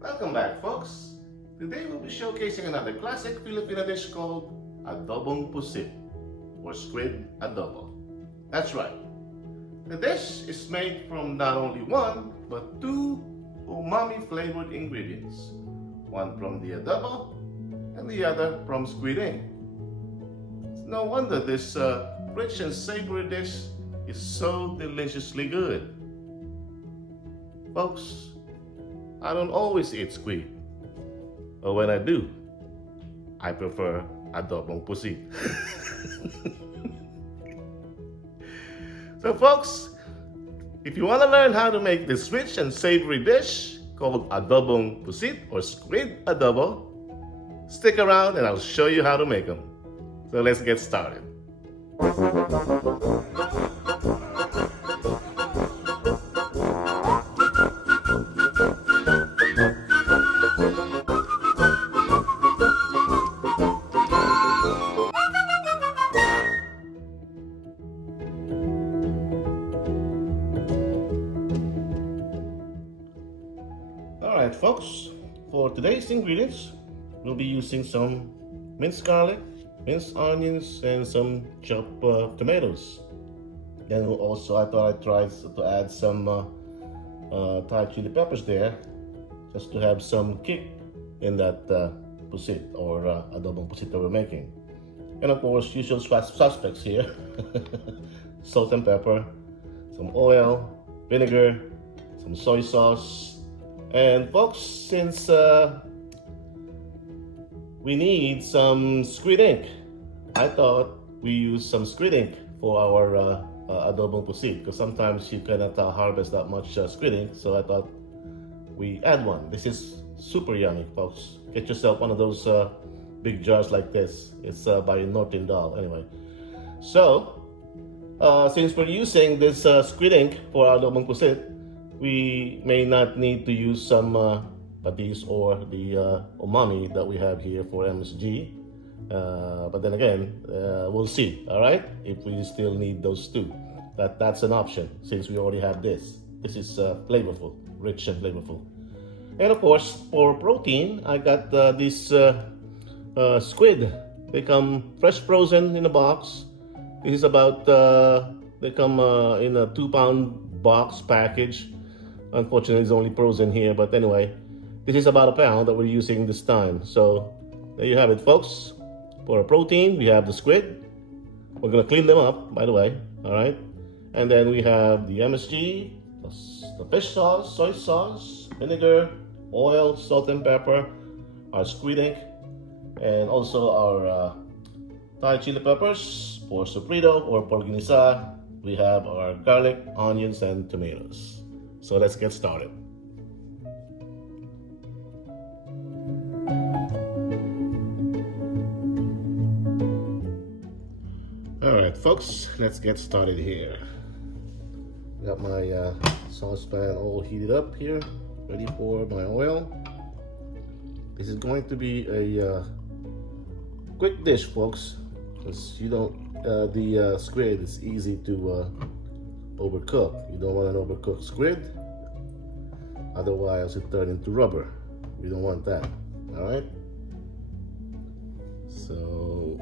Welcome back, folks. Today we'll be showcasing another classic Filipino dish called Adobong Pusit or Squid Adobo. That's right. The dish is made from not only one but two umami-flavored ingredients. One from the adobo and the other from squiding. No wonder this rich and savory dish is so deliciously good. Folks, I don't always eat squid, but when I do, I prefer Adobong Pusit. So folks, if you want to learn how to make this rich and savory dish called Adobong Pusit or Squid Adobo, stick around and I'll show you how to make them. So let's get started. Alright folks, for today's ingredients, we'll be using some minced garlic, minced onions, and some chopped tomatoes. Then I thought I'd try to add some Thai chili peppers there, just to have some kick in that pusit or adobong pusit that we're making. And of course, usual suspects here: salt and pepper, some oil, vinegar, some soy sauce. And folks, since we need some squid ink, I thought we use some squid ink for our adobong pusit, because sometimes you cannot harvest that much squid ink, so I thought we add one. This is super yummy, folks. Get yourself one of those big jars like this. It's by Norton Doll anyway. So since we're using this squid ink for our adobong pusit, we may not need to use some patis or the umami that we have here for MSG. But then again, we'll see, all right? If we still need those two. That's an option since we already have this. This is flavorful, rich and flavorful. And of course, for protein, I got this squid. They come fresh frozen in a box. This is about, they come in a 2-pound box package. Unfortunately, it's only frozen here, but anyway, this is about a pound that we're using this time. So there you have it, folks. For a protein, we have the squid. We're gonna clean them up, by the way, all right? And then we have the MSG, the fish sauce, soy sauce, vinegar, oil, salt and pepper, our squid ink, and also our Thai chili peppers. For sofrito or por ginisa, we have our garlic, onions, and tomatoes. So let's get started. Alright folks, let's get started here. Got my saucepan all heated up here, ready for my oil. This is going to be a quick dish, folks, because you don't, the squid is easy to overcook. You don't want an overcooked squid, otherwise it turns into rubber. We don't want that. All right, so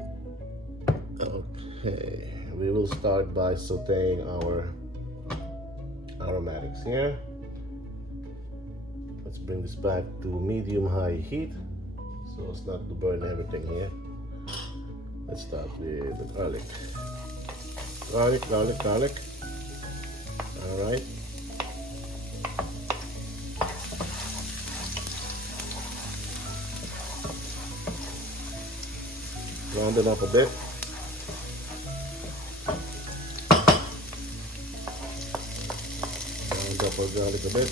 okay, we will start by sautéing our aromatics here. Let's bring this back to medium-high heat so as not to burn everything here. Let's start with the garlic. Garlic. All right. Round it up a bit. Round up our garlic a bit.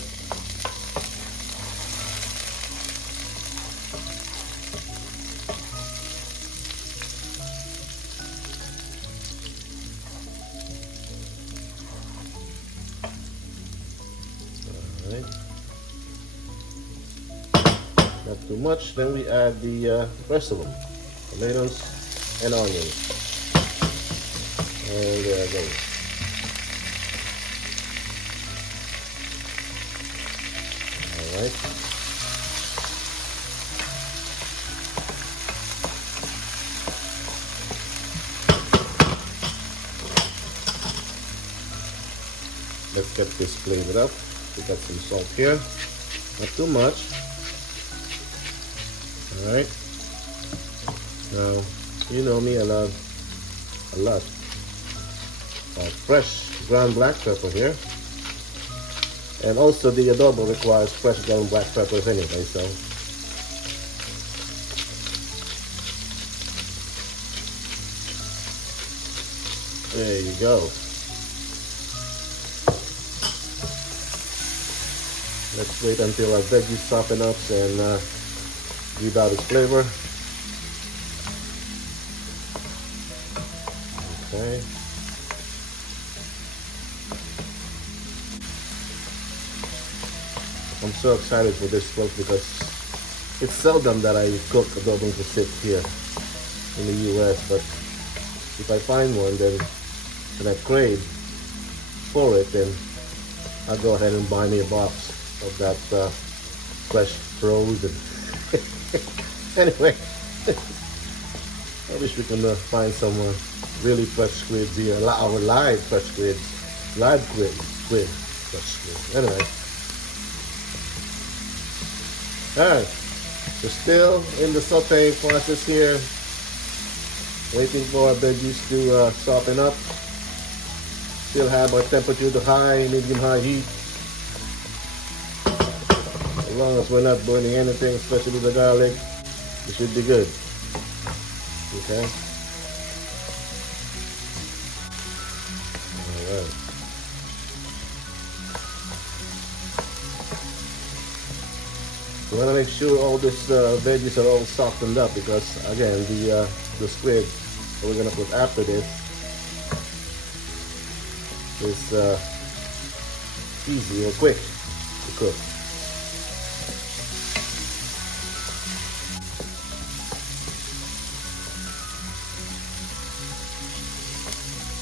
Not too much. Then we add the rest of them, tomatoes and onions, and there it goes. All right. get this flavored up. We got some salt here, not too much. All right. Now, you know me, I love a lot of fresh ground black pepper here. And also the adobo requires fresh ground black peppers anyway, so. There you go. Let's wait until our veggies soften up and give out its flavor. Okay. I'm so excited for this folks because it's seldom that I cook Adobong Pusit here in the US, but if I find one then and I crave for it, then I'll go ahead and buy me a box of that fresh frozen. Anyway, I wish we can find some really fresh squids here, our live fresh squids, squid, fresh squid. Anyway, all right, we're still in the sauté process here, waiting for our veggies to soften up. Still have our temperature to high, medium-high heat. As long as we're not burning anything, especially the garlic, it should be good. Okay. All right. We want to make sure all this veggies are all softened up because, again, the squid that we're gonna put after this is easy or quick to cook.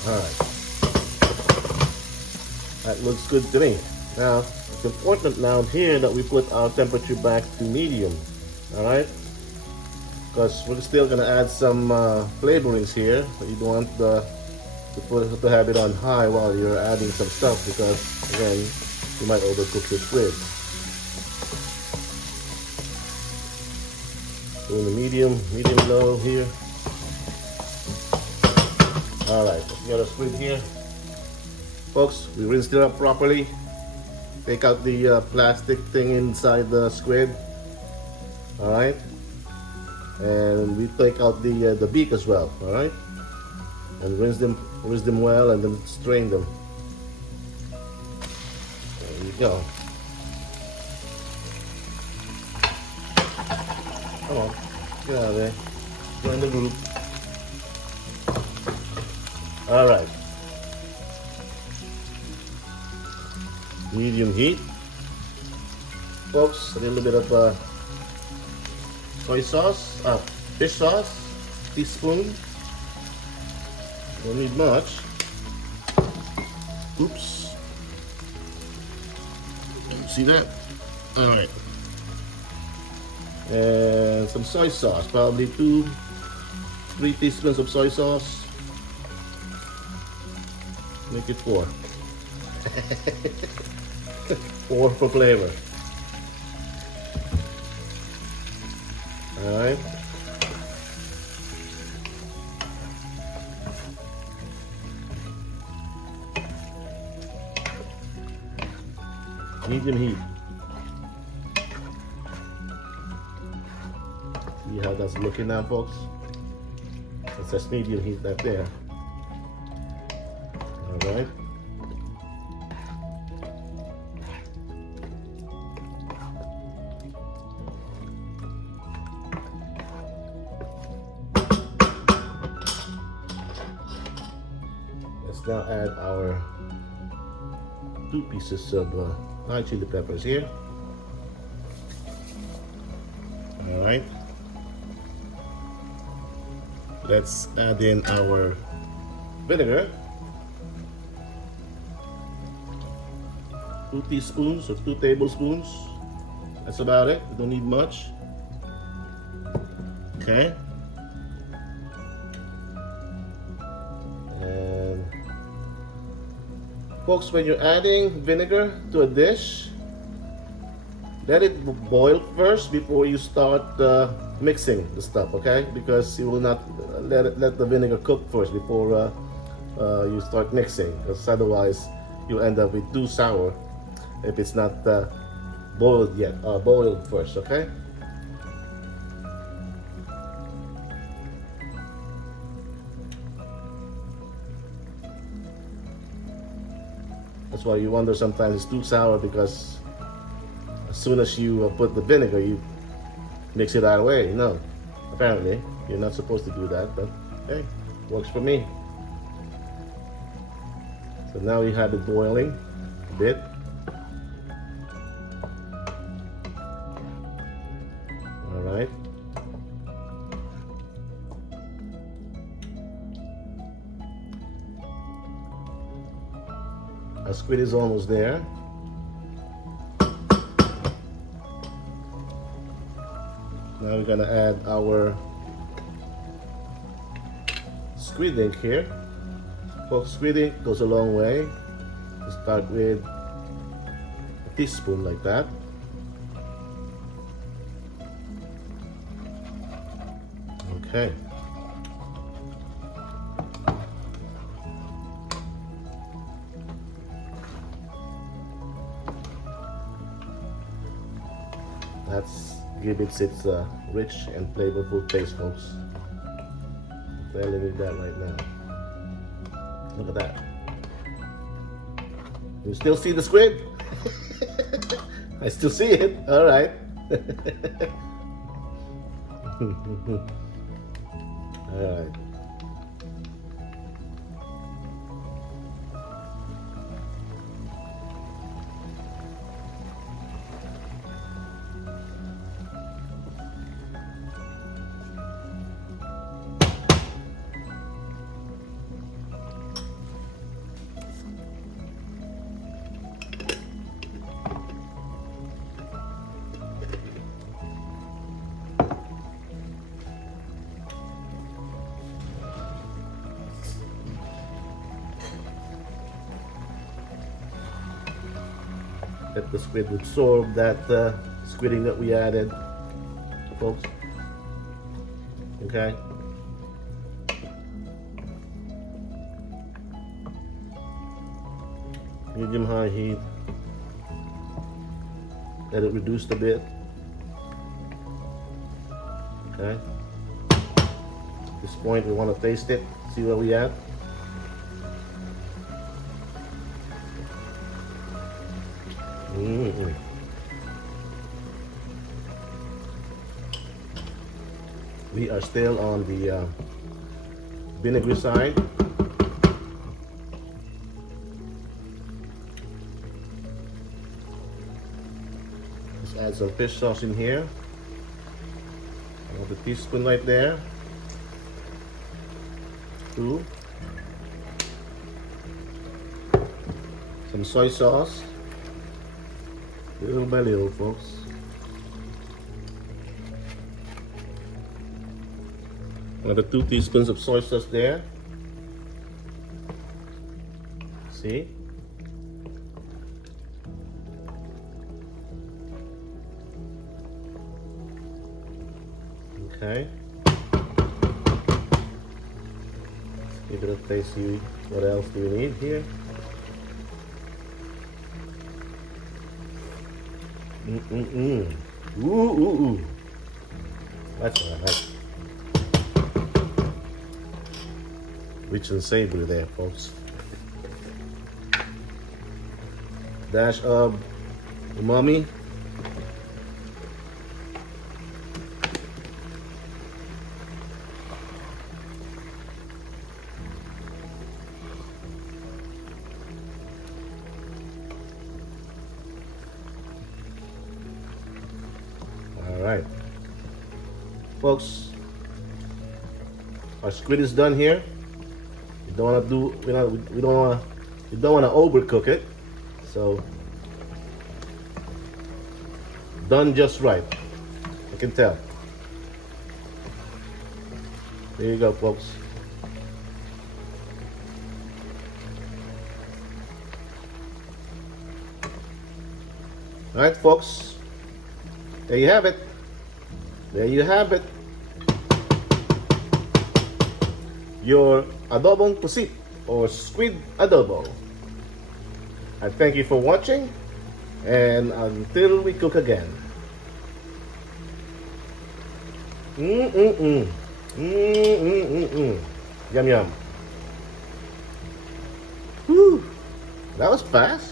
All right, that looks good to me. Now, it's important now here that we put our temperature back to medium. All right, because we're still gonna add some flavorings here. But you don't want to have it on high while you're adding some stuff because again you might overcook your squid. So in the medium low here. All right, let's get our squid here, folks. We rinsed it up properly. Take out the plastic thing inside the squid. All right, and we take out the beak as well. All right, and rinse them well and then strain them. There you go. Come on, get out of there. Join the group. All right. Medium heat. Folks, a little bit of soy sauce, fish sauce, teaspoon. Don't need much. Oops. See that? All right. And some soy sauce, probably 2-3 teaspoons of soy sauce. Make it 4. 4 for flavor. All right. Medium heat. See how that's looking now, folks? It says medium heat right there. All right. Let's now add our 2 pieces of high chili peppers here. All right. Let's add in our vinegar. 2 teaspoons or 2 tablespoons. That's about it. We don't need much. Okay. And Folks, when you're adding vinegar to a dish, let it boil first before you start mixing the stuff, okay? Because you will not let the vinegar cook first before you start mixing, because otherwise you end up with too sour if it's not boiled yet, boiled first, okay? That's why you wonder sometimes it's too sour, because as soon as you put the vinegar, you mix it right away. No, apparently you're not supposed to do that, but hey, works for me. So now we have it boiling a bit. All right. Our squid is almost there. Now we're gonna add our squid ink here. Folks, squid ink goes a long way. Start with a teaspoon like that. Okay. That's gives it its rich and flavorful taste, folks. Telling you that right now. Look at that. You still see the squid? I still see it. All right. All right. Let the squid absorb that squidding that we added, folks. Okay. Medium high heat. Let it reduce a bit. Okay. At this point, we want to taste it. See where we at. Mm-hmm. We are still on the vinegary side. Let's add some fish sauce in here. Another teaspoon right there. 2. Some soy sauce. Little by little, folks. Another 2 teaspoons of soy sauce there. See? Okay. Let's give it a taste. See what else do we need here? Ooh. That's what I like. Rich and savory there, folks. Dash of umami. Alright, folks, our squid is done here. We don't want to do, we don't want to overcook it, so done just right. I can tell. There you go, folks. Alright, folks. There you have it. There you have it. Your Adobong Pusit or Squid Adobo. I thank you for watching, and until we cook again. Yum yum. Whew, that was fast.